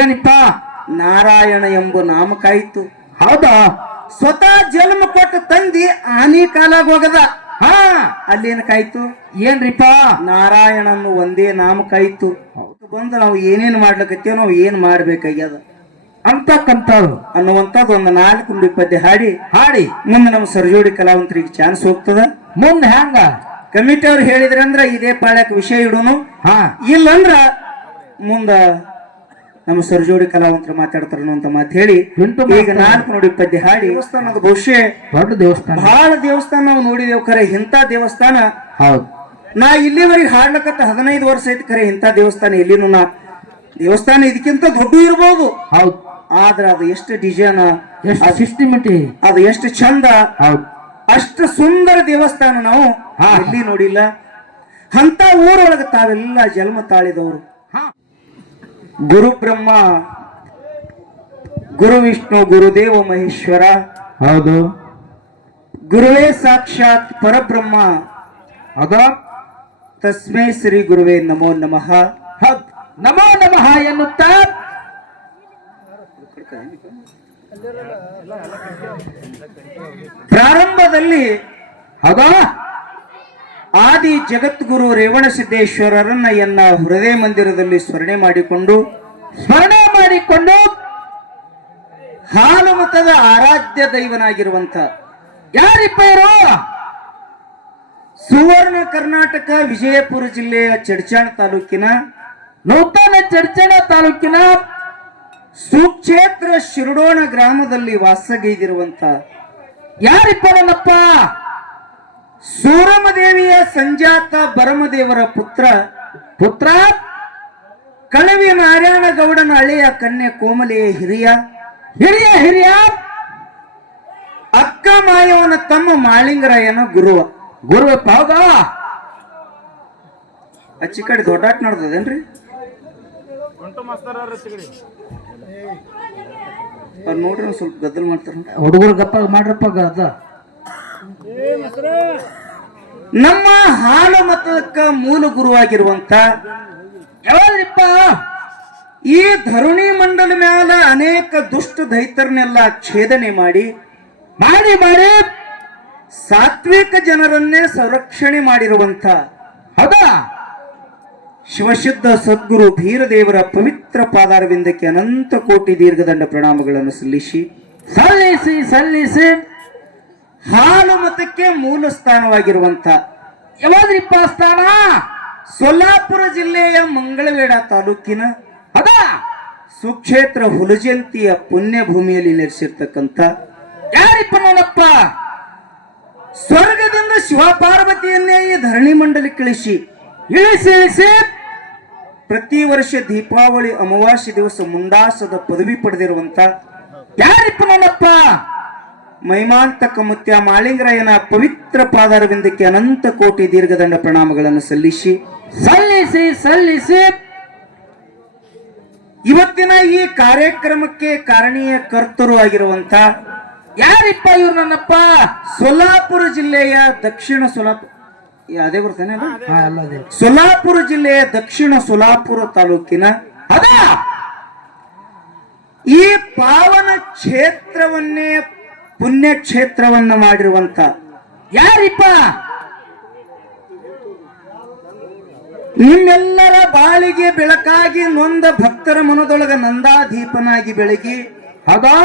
ಏನಿಪ್ಪ? ನಾರಾಯಣ ಎಂಬ ನಾಮಕಾಯಿತು. ಹೌದಾ? ಸ್ವತಃ ಜನ್ಮ ಕೊಟ್ಟ ತಂದಿ ಆನಿ ಕಾಲಾಗ ಹೋಗದ. ಹಾ, ಅಲ್ಲೇನ ಕಾಯ್ತು? ಏನ್ರಿಪ್ಪ? ನಾರಾಯಣನ್ನು ಒಂದೇ ನಾಮಕಾಯಿತು. ಬಂದು ನಾವು ಏನೇನ್ ಮಾಡ್ಲಕತ್ತೇವ್, ನಾವು ಏನ್ ಮಾಡ್ಬೇಕಾಗ್ಯದ ಅಂತಕ್ಕಂಥವ್ರು ಅನ್ನುವಂಥದ್ದು ಒಂದು 4 ನುಡಿ ಪದ್ಯ ಹಾಡಿ ಹಾಡಿ ಮುಂದೆ ನಮ್ಮ ಸರ್ಜೋಡಿ ಕಲಾವಂತರಿಗೆ ಚಾನ್ಸ್ ಹೋಗ್ತದ. ಮುಂದೆ ಹೆಂಗ ಕಮಿಟಿ ಅವ್ರು ಹೇಳಿದ್ರಂದ್ರ ಇದೇ ಪಾಳ್ಯಕ್ಕೆ ವಿಷಯ ಇಡೋನು, ಹಾ ಇಲ್ಲಂದ್ರ ಮುಂದ ನಮ್ಮ ಸರ್ಜೋಡಿ ಕಲಾವಂತರು ಮಾತಾಡ್ತಾರ ಅಂತ ಮಾತು ಹೇಳಿ ಈಗ 4 ನುಡಿ ಪದ್ಯ ಹಾಡಿ ದೇವಸ್ಥಾನದ ಬಹುಶಃ ದೊಡ್ಡ ದೇವಸ್ಥಾನ, ಬಹಳ ದೇವಸ್ಥಾನ ನಾವು ನೋಡಿದೇವ್. ಖರೆ ಇಂಥ ದೇವಸ್ಥಾನ ಹೌದು. ನಾ ಇಲ್ಲಿವರೆಗೆ ಹಾಡ್ಲಕತ್ತ 15 ವರ್ಷ ಐತಿ. ಖರೆ ಇಂಥ ದೇವಸ್ಥಾನ ಎಲ್ಲಿನೂ ನಾ ದೇವಸ್ಥಾನ ಇದಕ್ಕಿಂತ ದೊಡ್ಡ ಇರ್ಬೋದು, ಹೌದು. ಆದ್ರ ಅದು ಎಷ್ಟು ಡಿಸೈನ್, ಎಷ್ಟು ಸಿಸ್ಟಮೆಟಿಕ್, ಅದು ಎಷ್ಟು ಚಂದ, ಹೌದು. ಅಷ್ಟು ಸುಂದರ ದೇವಸ್ಥಾನ ನಾವು ಎಲ್ಲಿ ನೋಡಿಲ್ಲ. ಅಂತ ಊರೊಳಗೆ ತಾವೆಲ್ಲ ಜನ್ಮ ತಾಳಿದವರು. ಗುರು ಬ್ರಹ್ಮ, ಗುರು ವಿಷ್ಣು, ಗುರುದೇವ ಮಹೇಶ್ವರ, ಹೌದು. ಗುರುವೇ ಸಾಕ್ಷಾತ್ ಪರಬ್ರಹ್ಮ. ಅದ ತಸ್ಮೈ ಶ್ರೀ ಗುರುವೇ ನಮೋ ನಮಃ. ನಮೋ ನಮಃ ಎನ್ನುತ್ತಾ ಪ್ರಾರಂಭದಲ್ಲಿ ಹೌದಾ ಆದಿ ಜಗದ್ಗುರು ರೇವಣ ಸಿದ್ದೇಶ್ವರರನ್ನ ಎನ್ನ ಹೃದಯ ಮಂದಿರದಲ್ಲಿ ಸ್ಮರಣೆ ಮಾಡಿಕೊಂಡು ಹಾಲು ಮತದ ಆರಾಧ್ಯ ದೈವನಾಗಿರುವಂತ ಯಾರಿಪ್ಪ ಇರೋ? ಸುವರ್ಣ ಕರ್ನಾಟಕ ವಿಜಯಪುರ ಜಿಲ್ಲೆಯ ಚಡ್ಚಾಣ ತಾಲೂಕಿನ ನೂತನ ಚಡ್ಚಣ ತಾಲೂಕಿನ ಸುಕ್ಷೇತ್ರ ಶಿರಡೋಣ ಗ್ರಾಮದಲ್ಲಿ ವಾಸಗೈದಿರುವಂತ ಯಾರಿಪ್ಪ ನನ್ನಪ್ಪ? ಸೂರಮದೇವಿಯ ಸಂಜಾತ ಬರಮದೇವರ ಪುತ್ರ ಕಳವಿ ನಾರಾಯಣ ಗೌಡನ ಹಳೆಯ ಕನ್ಯೆ ಕೋಮಲೆಯ ಹಿರಿಯ ಅಕ್ಕ ಮಾಯವನ ತಮ್ಮ ಮಾಳಿಂಗರಾಯನ ಗುರುವಪ್ಪ. ಹೌದಾ? ಅಚ್ಚಿ ಕಡೆ ದೊಡ್ಡಾಟ ನಡ್ದದೇನ್ರಿ? ಅವ್ರು ನೋಡ್ರಿ ಸ್ವಲ್ಪ ಗದ್ದಲ್ ಮಾಡ್ತಾರ. ಹುಡುಗರು ಗಪ್ಪ ಮಾಡ್ರಪ್ಪ ಅದ. ನಮ್ಮ ಹಾಲು ಮತಕ್ಕ ಮೂಲ ಗುರುವಾಗಿರುವಂತ ಯಾವ್ರಿಪ್ಪ? ಈ ಧರುಣಿ ಮಂಡಲ ಮ್ಯಾಲ ಅನೇಕ ದುಷ್ಟ ದೈತರನ್ನೆಲ್ಲ ಛೇದನೆ ಮಾಡಿ ಸಾತ್ವಿಕ ಜನರನ್ನೇ ಸಂರಕ್ಷಣೆ ಮಾಡಿರುವಂತ ಹೌದಾ ಶಿವಸಿದ್ಧ ಸದ್ಗುರು ಭೀರದೇವರ ಪವಿತ್ರ ಪಾದಾರವಿಂದಕ್ಕೆ ಅನಂತ ಕೋಟಿ ದೀರ್ಘದಂಡ ಪ್ರಣಾಮಗಳನ್ನು ಸಲ್ಲಿಸಿ ಹಾಲು ಮತಕ್ಕೆ ಮೂಲ ಸ್ಥಾನವಾಗಿರುವಂತ ಯಾವ್ದ್ರಿಪ್ಪ ಸ್ಥಾನ? ಸೊಲ್ಲಾಪುರ ಜಿಲ್ಲೆಯ ಮಂಗಳವೇಡ ತಾಲೂಕಿನ ಹೌದಾ ಸುಕ್ಷೇತ್ರ ಹುಲಜಂತಿಯ ಪುಣ್ಯ ಭೂಮಿಯಲ್ಲಿ ನೆಲೆಸಿರ್ತಕ್ಕಂಥ ಯಾರಿಪ್ಪ ನನ್ನಪ್ಪ? ಸ್ವರ್ಗದಿಂದ ಶಿವಪಾರ್ವತಿಯನ್ನೇ ಈ ಧರಣಿ ಮಂಡಲಕ್ಕೆ ಇಳಿಸಿ ಪ್ರತಿ ವರ್ಷ ದೀಪಾವಳಿ ಅಮಾವಾಸ್ಯ ದಿವಸ ಮುಂಡಾಸದ ಪದವಿ ಪಡೆದಿರುವಂತ ಯಾರಿಪ್ಪ ನನ್ನಪ್ಪ? ಮೈಮಾಂತಕ ಮುತ್ಯ ಮಾಳಿಂಗರಾಯನ ಪವಿತ್ರ ಪಾದಾರವಿಂದಕ್ಕೆ ಅನಂತ ಕೋಟಿ ದೀರ್ಘದಂಡ ಪ್ರಣಾಮಗಳನ್ನು ಸಲ್ಲಿಸಿ ಇವತ್ತಿನ ಈ ಕಾರ್ಯಕ್ರಮಕ್ಕೆ ಕಾರಣೀಯ ಕರ್ತರು ಆಗಿರುವಂತ ಯಾರಿಪ್ಪ ಇವ್ರು ನನ್ನಪ್ಪ? ಸೊಲ್ಲಾಪುರ ಜಿಲ್ಲೆಯ ದಕ್ಷಿಣ ಸೊಲ್ಲಾಪುರ ಅದೇ ಬರ್ತಾನೆ ಸೊಲ್ಲಾಪುರ ಜಿಲ್ಲೆಯ ದಕ್ಷಿಣ ಸೊಲ್ಲಾಪುರ ತಾಲೂಕಿನ ಈ ಪಾವನ ಕ್ಷೇತ್ರವನ್ನೇ ಪುಣ್ಯ ಕ್ಷೇತ್ರವನ್ನ ಮಾಡಿರುವಂತ ಯಾರಿಪ್ಪ? ನಿಮ್ಮೆಲ್ಲರ ಬಾಳಿಗೆ ಬೆಳಕಾಗಿ ನೊಂದ ಭಕ್ತರ ಮನದೊಳಗ ನಂದಾದೀಪನಾಗಿ ಬೆಳಗಿ ಹೌದಾ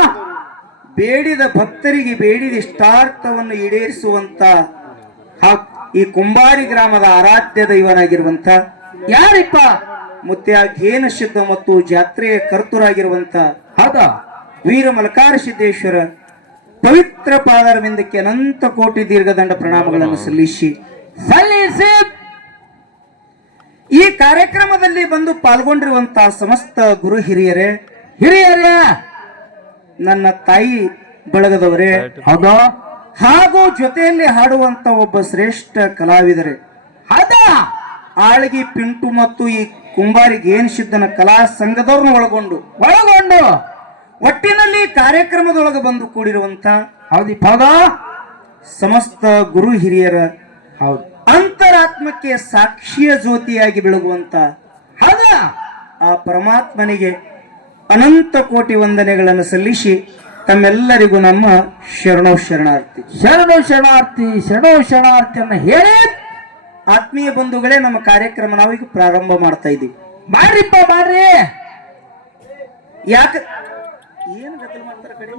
ಬೇಡಿದ ಭಕ್ತರಿಗೆ ಬೇಡಿದ ಇಷ್ಟಾರ್ಥವನ್ನು ಈಡೇರಿಸುವಂತ ಈ ಕುಂಬಾರಿ ಗ್ರಾಮದ ಆರಾಧ್ಯ ದೈವನಾಗಿರುವಂತ ಯಾರಿಪ್ಪ? ಮುತ್ಯ ಘೇನ ಸಿದ್ಧ ಮತ್ತು ಜಾತ್ರೆಯ ಕರ್ತರಾಗಿರುವಂತ ಹೌದಾ ವೀರ ಮಲಕಾರ ಸಿದ್ದೇಶ್ವರ ಪವಿತ್ರ ಪಾದಾರವಿಂದಕ್ಕೆ ಅನಂತ ಕೋಟಿ ದೀರ್ಘದಂಡ ಪ್ರಣಾಮಗಳನ್ನು ಸಲ್ಲಿಸಿ ಈ ಕಾರ್ಯಕ್ರಮದಲ್ಲಿ ಬಂದು ಪಾಲ್ಗೊಂಡಿರುವಂತಹ ಸಮಸ್ತ ಗುರು ಹಿರಿಯರೇ ನನ್ನ ತಾಯಿ ಬಳಗದವರೇ ಹೌದಾ ಹಾಗೂ ಜೊತೆಯಲ್ಲಿ ಹಾಡುವಂತ ಒಬ್ಬ ಶ್ರೇಷ್ಠ ಕಲಾವಿದರೆ ಆಳ್ಗಿ ಪಿಂಟು ಮತ್ತು ಈ ಕುಂಬಾರಿ ಗೇನ್ ಸಿದ್ದನ ಕಲಾ ಸಂಘದವ್ರನ್ನ ಒಳಗೊಂಡು ಒಟ್ಟಿನಲ್ಲಿ ಕಾರ್ಯಕ್ರಮದೊಳಗೆ ಬಂದು ಕೂಡಿರುವಂತ ಸಮಸ್ತ ಗುರು ಹಿರಿಯರ ಅಂತರಾತ್ಮಕ್ಕೆ ಸಾಕ್ಷಿಯ ಜ್ಯೋತಿಯಾಗಿ ಬೆಳಗುವಂತ ಆ ಪರಮಾತ್ಮನಿಗೆ ಅನಂತ ಕೋಟಿ ವಂದನೆಗಳನ್ನು ಸಲ್ಲಿಸಿ ತಮ್ಮೆಲ್ಲರಿಗೂ ನಮ್ಮ ಶರಣೋ ಶರಣಾರ್ಥಿ. ಶರಣೋ ಶರಣಾರ್ಥಿಯನ್ನ ಹೇಳಿ ಆತ್ಮೀಯ ಬಂಧುಗಳೇ, ನಮ್ಮ ಕಾರ್ಯಕ್ರಮ ನಾವೀಗ ಪ್ರಾರಂಭ ಮಾಡ್ತಾ ಇದ್ದೀವಿ. ಮಾಡ್ರಿಪ್ಪ ಮಾಡ್ರಿ. ಯಾಕ ಏನು ಗದ್ದಲ ಮಾಡ್ತಾರ ಕಡೆ?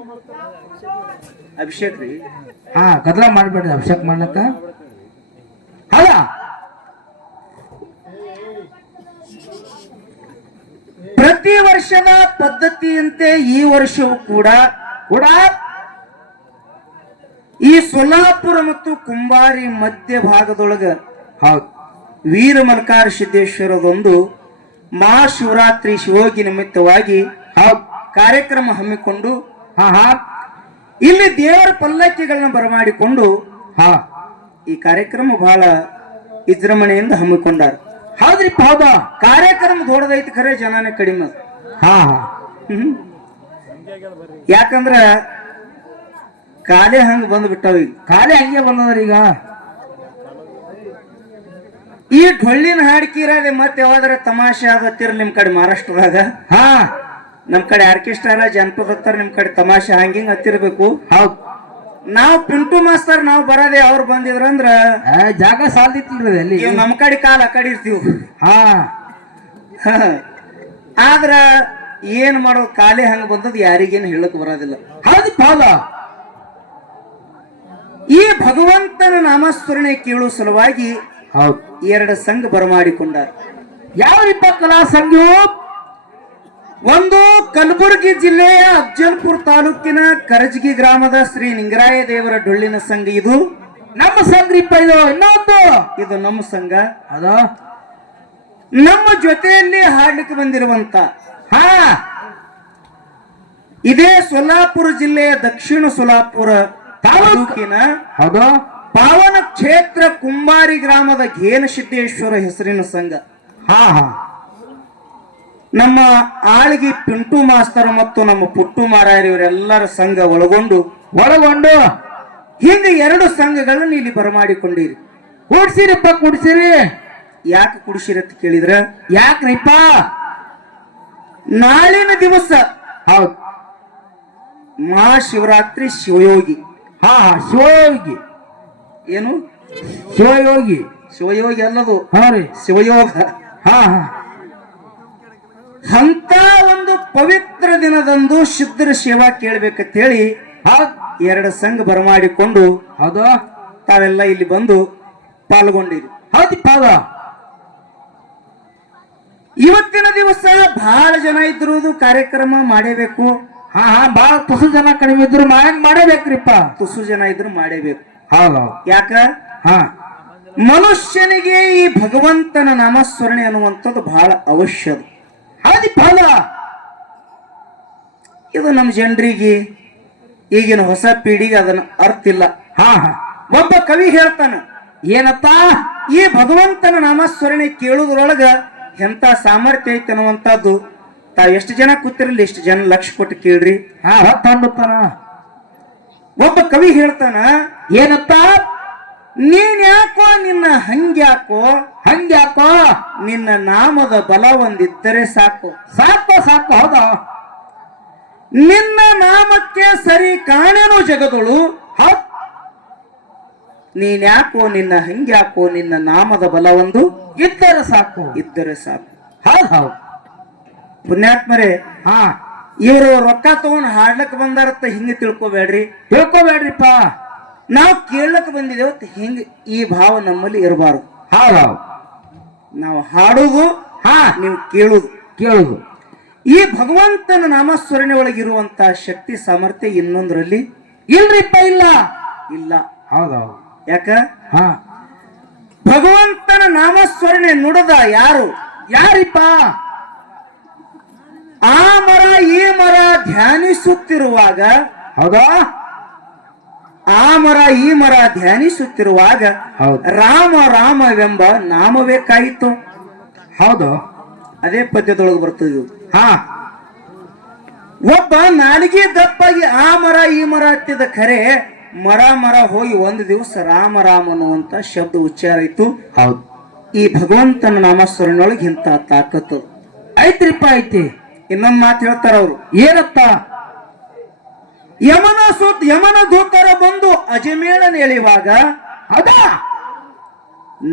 ಅಭಿಷೇಕ್ ರೀ. ಗದ್ದಲ ಮಾಡ್ಬೇಡ್ರಿ ಅಭಿಷೇಕ್ ಮಾಡ್ಲಕ್ಕ. ಅಲ್ಲ ಪ್ರತಿ ವರ್ಷದ ಪದ್ಧತಿಯಂತೆ ಈ ವರ್ಷವೂ ಕೂಡ ಈ ಸೊಲ್ಲಾಪುರ ಮತ್ತು ಕುಂಬಾರಿ ಮಧ್ಯ ಭಾಗದೊಳಗ ಹೌದು ವೀರ ಮಲ್ಕಾರ ಸಿದ್ದೇಶ್ವರದೊಂದು ಮಹಾಶಿವರಾತ್ರಿ ಶಿವಯೋಗಿ ನಿಮಿತ್ತವಾಗಿ ಕಾರ್ಯಕ್ರಮ ಹಮ್ಮಿಕೊಂಡು ಇಲ್ಲಿ ದೇವರ ಪಲ್ಲಕ್ಕಿಗಳನ್ನ ಬರಮಾಡಿಕೊಂಡು ಈ ಕಾರ್ಯಕ್ರಮ ಬಹಳ ವಿಜೃಂಭಣೆಯಿಂದ ಹಮ್ಮಿಕೊಂಡಾರ. ಹೌದ್ರಿಪ್ಪ ಹೌದಾ. ಕಾರ್ಯಕ್ರಮ ದೊಡ್ಡದೈತಿ, ಖರೆ ಜನನೇ ಕಡಿಮೆ. ಯಾಕಂದ್ರ ಕಾಲೇ ಹಂಗ ಬಂದ್ ಬಿಟ್ಟಾವ. ಈಗ ಕಾಲೇ ಹಂಗೆ ಬಂದದ್ರಿ. ಈಗ ಈ ಡೊಳ್ಳಿನ ಹಾಡ್ಕಿರದೆ ಮತ್ತೆ ಯಾವಾದ್ರ ತಮಾಷೆ ಆಗತ್ತಿರ್ಲಿ ನಿಮ್ ಕಡೆ ಮಹಾರಾಷ್ಟ್ರದಾಗ. ನಮ್ ಕಡೆ ಆರ್ಕೆಸ್ಟ್ರಾ ಜನಪದ ಹತ್ತಾರ, ನಿಮ್ ಕಡೆ ತಮಾಷೆ ಹಂಗಿಂಗ್ ಹತ್ತಿರ್ಬೇಕು. ಹೌದ್. ನಾವ್ ಪಿಂಟು ಮಾಸ್ತರ್ ನಾವ್ ಬರದೆ ಅವ್ರು ಬಂದಿದ್ರಂದ್ರ ಜಾಗ ಸಾಲ್ದಿತ್ತಿಲ್ರಿ ಅಲ್ಲಿ. ನಮ್ ಕಡೆ ಕಾಲ ಆ ಕಡೆ ಇರ್ತೀವಿ. ಆದ್ರ ಏನ್ ಮಾಡೋದು, ಕಾಲೇ ಹಂಗ ಬಂದದ್ ಯಾರಿಗೇನು ಹೇಳಕ್ ಬರೋದಿಲ್ಲ. ಹೌದಪ್ಪ ಹೌದಾ. ಈ ಭಗವಂತನ ನಾಮಸ್ಮರಣೆ ಕೇಳುವ ಸಲುವಾಗಿ ಹೌದು ಎರಡು ಸಂಘ ಬರಮಾಡಿಕೊಂಡಾರ. ಯಾವ್ರಿಪ್ಪ ಕಲಾ ಸಂಘವು? ಒಂದು ಕಲಬುರಗಿ ಜಿಲ್ಲೆಯ ಅಫಜಲ್ಪುರ ತಾಲೂಕಿನ ಕರಜಗಿ ಗ್ರಾಮದ ಶ್ರೀ ನಿಂಗರಾಯ ದೇವರ ಡೊಳ್ಳಿನ ಸಂಘ. ಇದು ನಮ್ಮ ಸಂಘರಿಪ್ಪ. ಇದು ನಮ್ಮ ಸಂಘ. ಅದ ನಮ್ಮ ಜೊತೆಯಲ್ಲಿ ಹಾಡ್ಲಿಕ್ಕೆ ಬಂದಿರುವಂತ ಇದೇ ಸೊಲ್ಲಾಪುರ ಜಿಲ್ಲೆಯ ದಕ್ಷಿಣ ಸೊಲ್ಲಾಪುರ ತಾಲೂಕಿನ ಪಾವನ ಕ್ಷೇತ್ರ ಕುಂಬಾರಿ ಗ್ರಾಮದ ಘೇನ ಸಿದ್ದೇಶ್ವರ ಹೆಸರಿನ ಸಂಘ. ನಮ್ಮ ಆಳ್ಗಿ ಪಿಂಟು ಮಾಸ್ತರ್ ಮತ್ತು ನಮ್ಮ ಪುಟ್ಟು ಮಾರಾಯರ್ ಇವರೆಲ್ಲರ ಸಂಘ ಒಳಗೊಂಡು ಹಿಂಗ ಎರಡು ಸಂಘಗಳನ್ನು ಇಲ್ಲಿ ಬರಮಾಡಿಕೊಂಡಿರಿ. ಕೂಡ್ಸಿರಿಪ್ಪ ಕೂಡ್ಸಿರಿ. ಯಾಕೆ ಕುಡಿಸಿರಿ ಅಂತ ಕೇಳಿದ್ರ, ಯಾಕ್ರಿಪ್ಪ ನಾಳಿನ ದಿವಸ ಹೌದು ಮಹಾಶಿವರಾತ್ರಿ ಶಿವಯೋಗಿ. ಶಿವಯೋಗಿ ಏನು? ಶಿವಯೋಗಿ. ಶಿವಯೋಗಿ ಅಲ್ಲದು, ರೀ ಶಿವಯೋಗ. ಅಂತ ಒಂದು ಪವಿತ್ರ ದಿನದಂದು ಸಿದ್ಧರ ಸೇವಾ ಕೇಳಬೇಕಂತ ಹೇಳಿ ಎರಡು ಸಂಘ ಬರಮಾಡಿಕೊಂಡು ತಾವೆಲ್ಲ ಇಲ್ಲಿ ಬಂದು ಪಾಲ್ಗೊಂಡಿರಿ. ಇವತ್ತಿನ ದಿವಸ ಬಹಳ ಜನ ಇದ್ರುದು ಕಾರ್ಯಕ್ರಮ ಮಾಡೇಬೇಕು. ಬಹಳ ತುಸು ಜನ ಕಡಿಮೆ ಇದ್ರು ಮಾಡೇಬೇಕ್ರಿಪ್ಪ. ತುಸು ಜನ ಇದ್ರು ಮಾಡೇಬೇಕು. ಯಾಕ? ಮನುಷ್ಯನಿಗೆ ಈ ಭಗವಂತನ ನಾಮಸ್ಮರಣೆ ಅನ್ನುವಂಥದ್ದು ಬಹಳ ಅವಶ್ಯಕ. ಇದು ನಮ್ಮ ಜನರಿಗೆ, ಈಗಿನ ಹೊಸ ಪೀಳಿಗೆ ಅದನ್ನ ಅರ್ಥ ಇಲ್ಲ. ಒಬ್ಬ ಕವಿ ಹೇಳ್ತಾನ, ಏನತ್ತ? ಈ ಭಗವಂತನ ನಾಮಸ್ಮರಣೆ ಕೇಳುವುದ್ರೊಳಗ ಎಂತ ಸಾಮರ್ಥ್ಯ ಐತೆ ಅನ್ನುವಂಥದ್ದು ತಾವ್ ಎಷ್ಟು ಜನ ಕೂತಿರಲಿ, ಎಷ್ಟು ಜನ ಲಕ್ಷ ಕೊಟ್ಟು ಕೇಳ್ರಿ. ಒಬ್ಬ ಕವಿ ಹೇಳ್ತಾನ, ಏನತ್ತ? ನೀನ್ ಯಾಕೋ ನಿನ್ನ ಹಂಗ್ಯಾಕೋ ನಿನ್ನ ನಾಮದ ಬಲ ಒಂದಿದ್ದರೆ ಸಾಕು. ಹೌದಾ? ನಿನ್ನ ನಾಮಕ್ಕೆ ಸರಿ ಕಾಣೆನು ಜಗದಳು. ನೀನ್ಯಾಕೋ ನಿನ್ನ ಹಂಗ್ಯಾಕೋ ನಿನ್ನ ನಾಮದ ಬಲ ಒಂದು ಇದ್ದರೆ ಸಾಕು. ಹೌದು ಪುಣ್ಯಾತ್ಮರೇ, ಇವರು ರೊಕ್ಕ ತಗೊಂಡ್ ಹಾಡ್ಲಕ್ ಬಂದಾರತ್ತ ಹಿಂಗ ತಿಳ್ಕೊಬೇಡ್ರಿಪ್ಪ. ನಾವು ಕೇಳಕ್ ಬಂದಿದ್ದೇವ ಹಿಂಗ ಈ ಭಾವ ನಮ್ಮಲ್ಲಿ ಇರಬಾರದು. ನಾವು ಹಾಡುದು, ನೀವು ಕೇಳುದು. ಈ ಭಗವಂತನ ನಾಮಸ್ಮರಣೆ ಒಳಗಿರುವಂತ ಶಕ್ತಿ ಸಾಮರ್ಥ್ಯ ಇನ್ನೊಂದರಲ್ಲಿ ಇಲ್ರಿಪ್ಪ. ಇಲ್ಲ. ಯಾಕ? ಭಗವಂತನ ನಾಮಸ್ಮರಣೆ ನುಡದ ಯಾರಿಪ್ಪ? ಆ ಮರ ಈ ಮರ ಧ್ಯಾನಿಸುತ್ತಿರುವಾಗ, ಆ ಮರ ಈ ಮರ ಧ್ಯಾನಿಸುತ್ತಿರುವಾಗ ರಾಮ ರಾಮವೆಂಬ ನಾಮಬೇಕಾಯಿತು. ಅದೇ ಪದ್ಯದೊಳಗೆ ಬರ್ತದೆ. ಒಬ್ಬ ನಾಲಿಗೆ ದಪ್ಪಾಗಿ ಆ ಮರ ಈ ಮರ ಹತ್ತಿದ ಖರೆ ಮರ ಹೋಗಿ ಒಂದು ದಿವಸ ರಾಮ ರಾಮ ಅನ್ನುವಂತ ಶಬ್ದ ಉಚ್ಚಾರ ಆಯ್ತು. ಈ ಭಗವಂತನ ನಾಮಸ್ಮರಣೆಯೊಳಗೆ ಇಂತ ತಾಕತ್ತು ಐತ್ರಿಪ್ಪ. ಇನ್ನೊಂದ್ ಮಾತು ಹೇಳ್ತಾರ ಅವ್ರು, ಏನತ್ತ? ಯಮನ ದೂತರ ಬಂದು ಅಜಮೇಳನ ಎಳೆಯುವಾಗ ಹೌದಾ,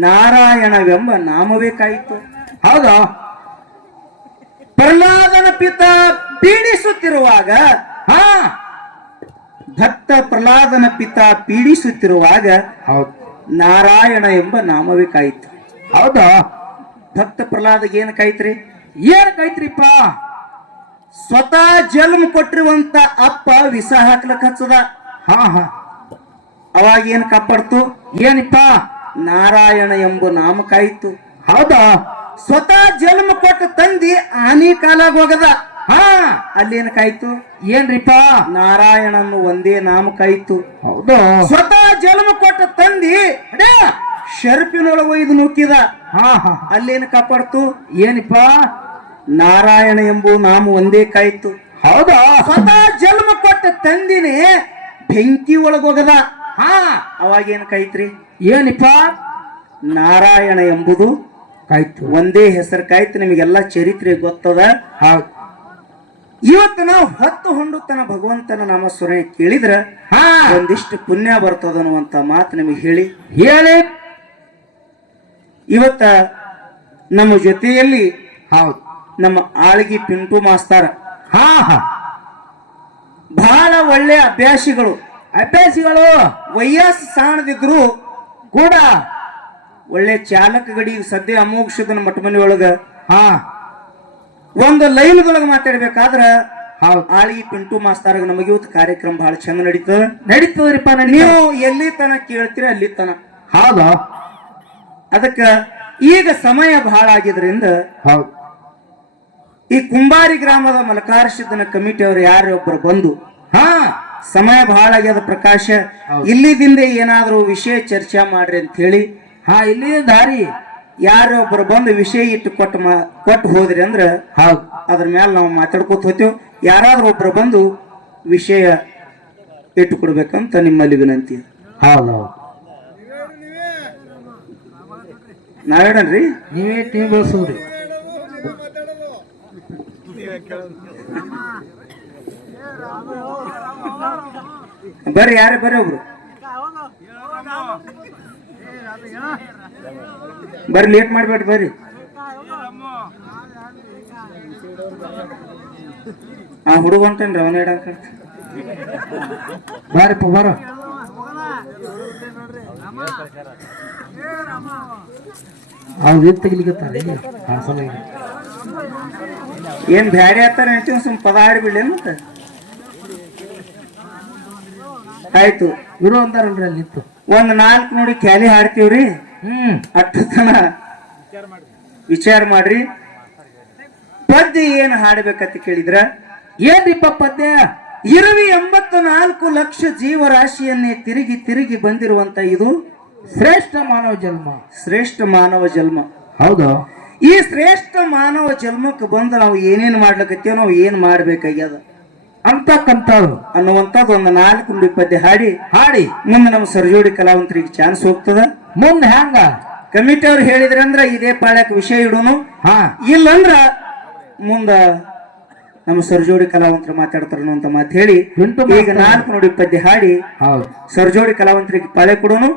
ನಾರಾಯಣವೆಂಬ ನಾಮವೇ ಕಾಯಿತು. ಹೌದಾ, ಪ್ರಹ್ಲಾದನ ಪಿತ ಪೀಡಿಸುತ್ತಿರುವಾಗ, ಹಾ, ಭಕ್ತ ಪ್ರಹ್ಲಾದನ ಪಿತ ಪೀಡಿಸುತ್ತಿರುವಾಗ ಹೌದು, ನಾರಾಯಣ ಎಂಬ ನಾಮವೇ ಕಾಯಿತು. ಹೌದಾ, ಭಕ್ತ ಪ್ರಹ್ಲಾದಗೆ ಏನ್ ಕಾಯ್ತ್ರಿ? ಏನ್ ಕೈತ್ರಿಪ್ಪ? ಸ್ವತಃ ಜನ್ಮ ಕೊಟ್ಟಿರುವಂತ ಅಪ್ಪ ವಿಷ ಹಾಕ್ಲಕ್ ಹಚ್ಚದ. ಹಾ ಹಾ, ಅವಾಗ ಏನ್ ಕಾಪಾಡ್ತು? ಏನಿಪ್ಪ? ನಾರಾಯಣ ಎಂಬ ನಾಮ ಕಾಯಿತು. ಹೌದಾ, ಸ್ವತಃ ಜನ್ಮ ಕೊಟ್ಟ ತಂದಿ ಆನಿ ಕಾಲಾಗ ಹೋಗದ. ಹಾ, ಅಲ್ಲೇನ್ ಕಾಯ್ತು? ಏನ್ರಿಪ್ಪ? ನಾರಾಯಣನ್ನು ಒಂದೇ ನಾಮ ಕಾಯ್ತು. ಹೌದು, ಸ್ವತಃ ಜನ್ಮ ಕೊಟ್ಟ ತಂದಿ ಶರ್ಪಿನೊಳಗೆ ಒಯ್ದು ನೂಕಿದ. ಹಾ ಹಾ, ಅಲ್ಲೇನು ಕಾಪಾಡ್ತು? ಏನಿಪ್ಪ? ನಾರಾಯಣ ಎಂಬ ನಾಮ ಒಂದೇ ಕಾಯ್ತು. ಹೌದಾ, ಸ್ವತಃ ಜನ್ಮ ಕೊಟ್ಟ ತಂದಿನೇ ಬೆಂಕಿ ಒಳಗೋಗದ. ಹಾ, ಅವಾಗೇನ್ ಕಾಯ್ತ್ರಿ? ಏನಿಪ್ಪ? ನಾರಾಯಣ ಎಂಬುದು ಕಾಯ್ತು, ಒಂದೇ ಹೆಸರು ಕಾಯ್ತು. ನಿಮಗೆಲ್ಲ ಚರಿತ್ರೆ ಗೊತ್ತದ. ಹೌದು. ಇವತ್ತು ನಾವು ಹೊತ್ತು ಹೊಂಡುತ್ತನ ಭಗವಂತನ ನಾಮ ಸ್ಮರಣೆ ಕೇಳಿದ್ರ ಹಾ, ಒಂದಿಷ್ಟು ಪುಣ್ಯ ಬರ್ತದ ಅನ್ನುವಂತ ಮಾತು ನಿಮಗೆ ಹೇಳಿ ಇವತ್ತ ನಮ್ಮ ಜೊತೆಯಲ್ಲಿ ಹೌದು, ನಮ್ಮ ಆಳ್ಗಿ ಪಿಂಟು ಮಾಸ್ತಾರ ಹಾ ಹಾ, ಬಹಳ ಒಳ್ಳೆ ಅಭ್ಯಾಸಿಗಳು. ವಯಸ್ಸು ಸಾಣದಿದ್ರು ಕೂಡ ಒಳ್ಳೆ ಚಾಲಕ ಗಡಿ. ಸದ್ಯ ಅಮೋಕ್ಷದನ ಮಠಮನಿ ಒಳಗ ಹಾ, ಒಂದು ಲೈನ್ದೊಳಗ ಮಾತಾಡ್ಬೇಕಾದ್ರ ಹೌದು, ಆಳ್ಗಿ ಪಿಂಟು ಮಾಸ್ತಾರ ನಮಗೆ ಇವತ್ತು ಕಾರ್ಯಕ್ರಮ ಬಹಳ ಚಂದ ನಡೀತದ್ರಿಪ್ಪ. ನೀವು ಎಲ್ಲಿ ತನ ಕೇಳ್ತೀರ ಅಲ್ಲಿ ತನ. ಹೌದಾ, ಅದಕ್ಕ ಈಗ ಸಮಯ ಬಹಳ ಆಗಿದ್ರಿಂದ ಹೌದು, ಈ ಕುಂಬಾರಿ ಗ್ರಾಮದ ಮಲಕಾರ ಸಿದ್ದನ ಕಮಿಟಿ ಅವರು ಯಾರೊಬ್ಬರು ಬಂದು, ಹಾ, ಸಮಯ ಬಹಳ ಆಗ್ಯದ ಪ್ರಕಾಶ, ಇಲ್ಲಿದಿಂದ ಏನಾದ್ರೂ ವಿಷಯ ಚರ್ಚೆ ಮಾಡ್ರಿ ಅಂತ ಹೇಳಿ, ಹಾ, ಇಲ್ಲಿ ದಾರಿ ಯಾರೊಬ್ಬರು ಬಂದು ವಿಷಯ ಇಟ್ಟು ಕೊಟ್ಟು ಹೋದ್ರಿ ಅಂದ್ರ ಹೌದು, ಅದ್ರ ಮೇಲೆ ನಾವು ಮಾತಾಡ್ಕೋತ ಹೋಗ್ತೇವ್. ಯಾರಾದ್ರೂ ಒಬ್ರು ಬಂದು ವಿಷಯ ಇಟ್ಟು ಕೊಡ್ಬೇಕಂತ ನಿಮ್ಮಲ್ಲಿ ವಿನಂತಿ. ಹೌದು, ನಾವೇಡನ್ರಿ? ನೀವೇ ಟೀಮ್ ಬೆಳೆಸೋರಿ. ಬರ್ರಿ, ಯಾರೇ ಬರ್ರಿ, ಒಬ್ರು ಬರ್ರಿ, ಲೇಟ್ ಮಾಡ್ಬೇಡ್ರಿ, ಬರ್ರಿ. ಆ ಹುಡುಗ ಹೊಂಟೇನ್ರಿ, ಅವನ ಇಡಂಕ ಬಾರಪ್ಪ ಬಾರ. ಅವ್ರು ತೆಗಿಲಿಕತ್ತಾರೆ ಹಾಸನ. ಏನ್ ಬ್ಯಾರೆ ಆತಾರ ಹೇಳ್ತೀವಿ, ಸುಮ್ ಪದ ಆಡ್ಬಿಡ್ಲಿ ಮತ್ತೆ. ಆಯ್ತು, ಇರು ಅಂತಾರಲ್ರಿ ಅಲ್ಲಿ ನಿಂತು. ಒಂದ್ 4 ನೋಡಿ ಕ್ಯಾಲಿ ಹಾಡ್ತೀವ್ರಿ. ಅಟ್ಟು ತನ ವಿಚಾರ ಮಾಡ್ರಿ. ಪದ್ಯ ಏನ್ ಹಾಡ್ಬೇಕಂತ ಕೇಳಿದ್ರ ಏನ್ರಿಪ್ಪ ಪದ್ಯ? 84 ಲಕ್ಷ ಜೀವರಾಶಿಯನ್ನೇ ತಿರುಗಿ ತಿರುಗಿ ಬಂದಿರುವಂತ ಇದು ಶ್ರೇಷ್ಠ ಮಾನವ ಜನ್ಮ. ಶ್ರೇಷ್ಠ ಮಾನವ ಜನ್ಮ. ಹೌದು, ಈ ಶ್ರೇಷ್ಠ ಮಾನವ ಜನ್ಮಕ್ಕೆ ಬಂದು ನಾವು ಏನೇನ್ ಮಾಡ್ಲಿಕತ್ತೀವ, ನಾವು ಏನ್ ಮಾಡ್ಬೇಕಾಗ್ಯದ ಅಂತಕ್ಕಂಥವ್ರು ಅನ್ನುವಂಥದ್ದು ಒಂದು 4 ನುಡಿ ಪದ್ಯ ಹಾಡಿ ಮುಂದೆ ನಮ್ಮ ಸರ್ಜೋಡಿ ಕಲಾವಂತರಿಗೆ ಚಾನ್ಸ್ ಹೋಗ್ತದ. ಮುಂದೆ ಹ್ಯಾಂಗ ಕಮಿಟಿ ಅವ್ರು ಹೇಳಿದ್ರಂದ್ರ ಇದೇ ಪಾಳ್ಯಕ್ಕೆ ವಿಷಯ ಇಡೋನು, ಹಾ, ಇಲ್ಲಂದ್ರ ಮುಂದ ನಮ್ಮ ಸರ್ಜೋಡಿ ಕಲಾವಂತರು ಮಾತಾಡ್ತಾರ ಅಂತ ಮಾತು ಹೇಳಿ ಈಗ 4 ನುಡಿ ಪದ್ಯ ಹಾಡಿ ಸರ್ಜೋಡಿ ಕಲಾವಂತರಿಗೆ ಪಾಳೆ ಕೊಡೋನು.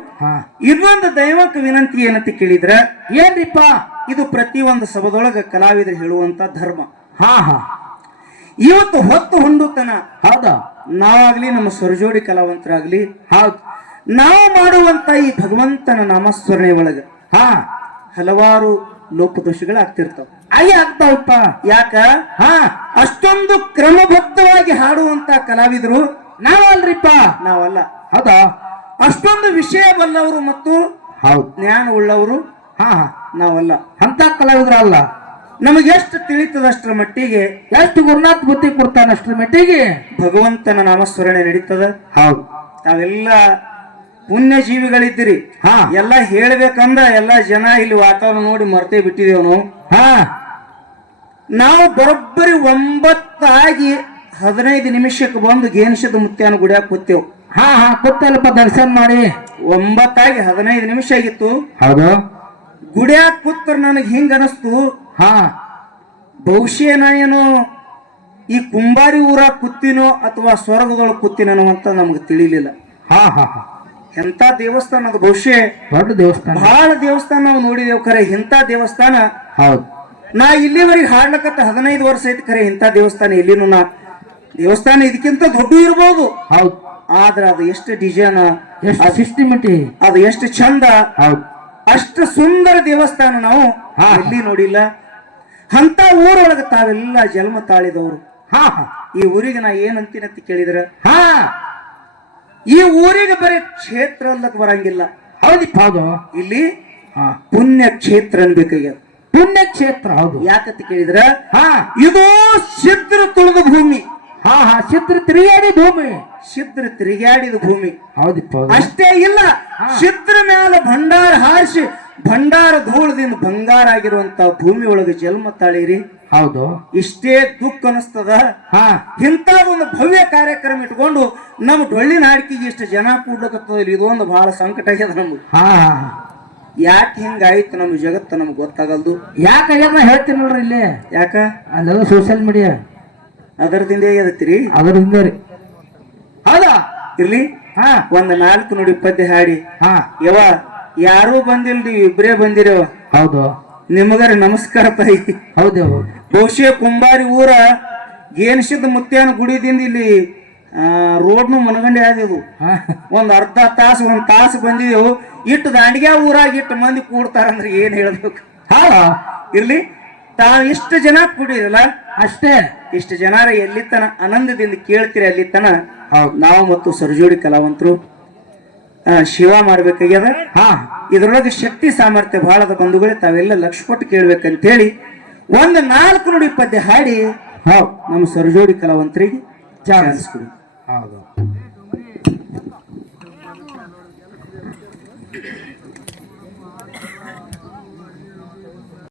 ಇನ್ನೊಂದು ದೈವಕ್ಕೆ ವಿನಂತಿ ಏನಂತ ಕೇಳಿದ್ರ ಏನ್ರಿಪ್ಪ? ಇದು ಪ್ರತಿ ಒಂದು ಸಭದೊಳಗ ಕಲಾವಿದರು ಹೇಳುವಂತ ಧರ್ಮ. ಹಾ ಹಾ, ಇವತ್ತು ಹೊತ್ತು ಹೊಂಡುತನ ಹೌದಾ, ನಾವಾಗ್ಲಿ ನಮ್ಮ ಸರ್ಜೋಡಿ ಕಲಾವಂತರಾಗ್ಲಿ ಹೌದು, ನಾವು ಮಾಡುವಂತ ಈ ಭಗವಂತನ ನಾಮಸ್ಮರಣೆ ಒಳಗ ಹಾ, ಹಲವಾರು ಲೋಪದೋಷಗಳು ಆಗ್ತಿರ್ತಾವ. ಅಯ್ಯ ಆಗ್ತಾವಪ್ಪ. ಯಾಕ? ಹಾ, ಅಷ್ಟೊಂದು ಕ್ರಮಬದ್ಧವಾಗಿ ಹಾಡುವಂತ ಕಲಾವಿದರು ನಾವಲ್ರಿಪ್ಪ. ನಾವಲ್ಲ. ಹೌದಾ, ಅಷ್ಟೊಂದು ವಿಷಯ ಬಲ್ಲವರು ಮತ್ತು ಹೌದು ಜ್ಞಾನ ಉಳ್ಳವರು ಹಾ ನಾವಲ್ಲ. ಅಂತ ಕಲಾವಿದ್ರಲ್ಲ. ನಮಗೆ ಎಷ್ಟು ತಿಳಿತದಷ್ಟರ ಮಟ್ಟಿಗೆ, ಎಷ್ಟು ಗುರುನಾಥ್ ಬುದ್ಧಿ ಕೊಡ್ತಾನ ಅಷ್ಟರ ಮಟ್ಟಿಗೆ ಭಗವಂತನ ನಾಮಸ್ಮರಣೆ ನಡೀತದ. ಹೌದು, ತಾವೆಲ್ಲ ಪುಣ್ಯ ಜೀವಿಗಳಿದ್ದೀರಿ. ಹಾ, ಎಲ್ಲ ಹೇಳ್ಬೇಕಂದ್ರ ಎಲ್ಲಾ ಜನ ಇಲ್ಲಿ ವಾತಾವರಣ ನೋಡಿ ಮರ್ತೇ ಬಿಟ್ಟಿದೇವ್ ನಾವು. ಹಾ, ನಾವು ಬರೋಬ್ಬರಿ 9 ಆಗಿ 15 ನಿಮಿಷಕ್ಕೆ ಬಂದು ಗೇನ್ಶದ ಮುತ್ಯಾನ ಗುಡಿಯಾಗ ಕೂತೇವ್. ಹಾ ಹಾ, ಕೂತಲ್ಪ ದರ್ಶನ ಮಾಡಿ. 9 ಆಗಿ 15 ನಿಮಿಷ ಆಗಿತ್ತು. ಹೌದು, ಗುಡಿಯಾಗ ಕೂತ್ರ ನನಗೆ ಹಿಂಗ ಅನಸ್ತು, ಹಾ, ಬಹುಶಃ ನಾ ಏನು ಈ ಕುಂಬಾರಿ ಊರ ಕುತ್ತಿನೋ ಅಥವಾ ಸ್ವರ್ಗದೊಳಗೆ ಕುತ್ತಿನ ಅಂತ ನಮ್ಗೆ ತಿಳಿಲಿಲ್ಲ. ಹಾ ಹಾ ಹಾ ಎಂತ ದೇವಸ್ಥಾನ ಅದು, ಬಹುಶಃ ದೊಡ್ಡ ದೇವಸ್ಥಾನ. ಬಹಳ ದೇವಸ್ಥಾನ ನಾವು ನೋಡಿದೇವ್, ಖರೆ ಇಂಥ ದೇವಸ್ಥಾನ ಹೌದು. ನಾ ಇಲ್ಲಿವರೆಗೆ ಹಾಡ್ಲಕತ್ತ 15 ವರ್ಷ ಐತಿ, ಖರೆ ಇಂಥ ದೇವಸ್ಥಾನ ಎಲ್ಲಿನೂ ನಾ ದೇವಸ್ಥಾನ ಇದಕ್ಕಿಂತ ದೊಡ್ಡ ಇರ್ಬೋದು. ಹೌದು. ಆದ್ರ ಅದು ಎಷ್ಟು ಡಿಸೈನ್, ಎಷ್ಟು ಸಿಸ್ಟಮೆಟಿಕ್, ಅದು ಎಷ್ಟು ಚಂದ. ಹೌದು. ಅಷ್ಟು ಸುಂದರ ದೇವಸ್ಥಾನ ನಾವು ಎಲ್ಲಿ ನೋಡಿಲ್ಲ. ಅಂತ ಊರೊಳಗೆ ತಾವೆಲ್ಲ ಜನ್ಮ ತಾಳಿದವರು. ಹಾ ಹಾ ಈ ಊರಿಗೆ ನಾ ಏನಂತೀನಂತ ಕೇಳಿದ್ರ, ಹಾ ಈ ಊರಿಗೆ ಬರೀ ಕ್ಷೇತ್ರ ಅಲ್ಲಕ್ ಬರಂಗಿಲ್ಲ. ಹೌದಿಪ್ಪ. ಹೌದು. ಇಲ್ಲಿ ಹಾ ಪುಣ್ಯ ಕ್ಷೇತ್ರ ಅನ್ಬೇಕಾಗ್ಯದ. ಪುಣ್ಯ ಕ್ಷೇತ್ರ. ಹೌದು. ಯಾಕಂತ ಕೇಳಿದ್ರ, ಹಾ ಇದು ಸಿದ್ಧರು ತುಳಿದ ಭೂಮಿ. ಹಾ ಹಾ ಸಿದ್ಧ ತಿರುಗಾಡಿ ಭೂಮಿ. ಸಿದ್ಧರ ತಿರುಗಾಡಿದ ಭೂಮಿ. ಹೌದಿಪ್ಪ. ಹೌದು. ಅಷ್ಟೇ ಇಲ್ಲ, ಸಿದ್ಧರ ಮ್ಯಾಲ ಭಂಡಾರ ಹಾರಿಸಿ ಭಂಡಾರ ಧೂಳದಿಂದ ಬಂಗಾರ ಆಗಿರುವಂತ ಭೂಮಿ ಒಳಗೆ ಜನ್ಮ ತಾಳಿರಿ. ಹೌದು. ಇಷ್ಟೇ ದುಃಖ ಅನಿಸ್ತದ. ಹಾ ಇಂಥ ಒಂದು ಭವ್ಯ ಕಾರ್ಯಕ್ರಮ ಇಟ್ಕೊಂಡು ನಮ್ಮ ಡೊಳ್ಳಿನ ಹಾಡಿಕೆಗೆ ಇಷ್ಟು ಜನ ಕೂಡ್ಲಕತ್ತದ. ಇದೊಂದು ಬಹಳ ಸಂಕಟ ಆಗ್ಯದ ನಮ್ಗೆ. ಹಾ ಯಾಕೆ ಹಿಂಗಾಯ್ತು ನಮ್ಮ ಜಗತ್ತು ನಮ್ಗೆ ಗೊತ್ತಾಗಲ್ದು. ಯಾಕಾಗ್ಯದ ಹೇಳ್ತೀನಿ ನೋಡ್ರಿ ಇಲ್ಲಿ. ಯಾಕ ಅಲ್ಲೆಲ್ಲ ಸೋಷಿಯಲ್ ಮೀಡಿಯಾ ಅದರದಿಂದ ಹೇಗತ್ತೀರಿ, ಅದರಿಂದ ರೀ. ಹೌದಾ. ಇರ್ಲಿ. ಹಾ ಒಂದ್ 4 ನುಡಿ ಪದ್ಯ ಹಾಡಿ. ಹಾ ಯವ ಯಾರೂ ಬಂದಿಲ್ರಿ, ಇಬ್ರೇ ಬಂದಿರವ. ಹೌದು. ನಿಮಗರ ನಮಸ್ಕಾರ ತಾಯಿ. ಹೌದು. ಬಹುಶಃ ಕುಂಬಾರಿ ಊರ ಗೇನ್ಸಿದ್ದ ಮುತ್ಯಾನ ಗುಡಿದಿಂದ ಇಲ್ಲಿ ರೋಡ್ನು ಮನಗಂಡೆ ಆದೆವು. ಒಂದ್ ಅರ್ಧ ತಾಸು 1 ತಾಸು ಬಂದಿದೆವು. ಇಟ್ಟು ದಾಂಡಿಗೆ ಊರಾಗ ಇಟ್ಟು ಮಂದಿ ಕೂಡ್ತಾರಂದ್ರೆ ಏನ್ ಹೇಳ್ಬೇಕು. ಹೌದಾ. ಇರ್ಲಿ, ತಾವ್ ಇಷ್ಟು ಜನ ಕೂಡಿರಲ್ಲ ಅಷ್ಟೇ. ಇಷ್ಟು ಜನರ ಎಲ್ಲಿತನ ಆನಂದದಿಂದ ಕೇಳ್ತೀರಿ ಅಲ್ಲಿತನ ನಾವು ಮತ್ತು ಸರ್ಜೋಡಿ ಕಲಾವಂತರು ಶಿವ ಮಾಡ್ಬೇಕಾಗ್ಯದ. ಹಾ ಇದ್ರೊಳಗೆ ಶಕ್ತಿ ಸಾಮರ್ಥ್ಯ ಬಹಳದ ಬಂಧುಗಳೇ, ತಾವೆಲ್ಲ ಲಕ್ಷ ಕೊಟ್ಟು ಕೇಳ್ಬೇಕಂತ ಹೇಳಿ ಒಂದು 4 ನುಡಿ ಪದ್ಯ ಹಾಡಿ ನಮ್ಮ ಸರ್ಜೋಡಿ ಕಲಾವಂತರಿಗೆ ಚಾನ್ಸ್ ಕೊಡಿ. ಹೌದು.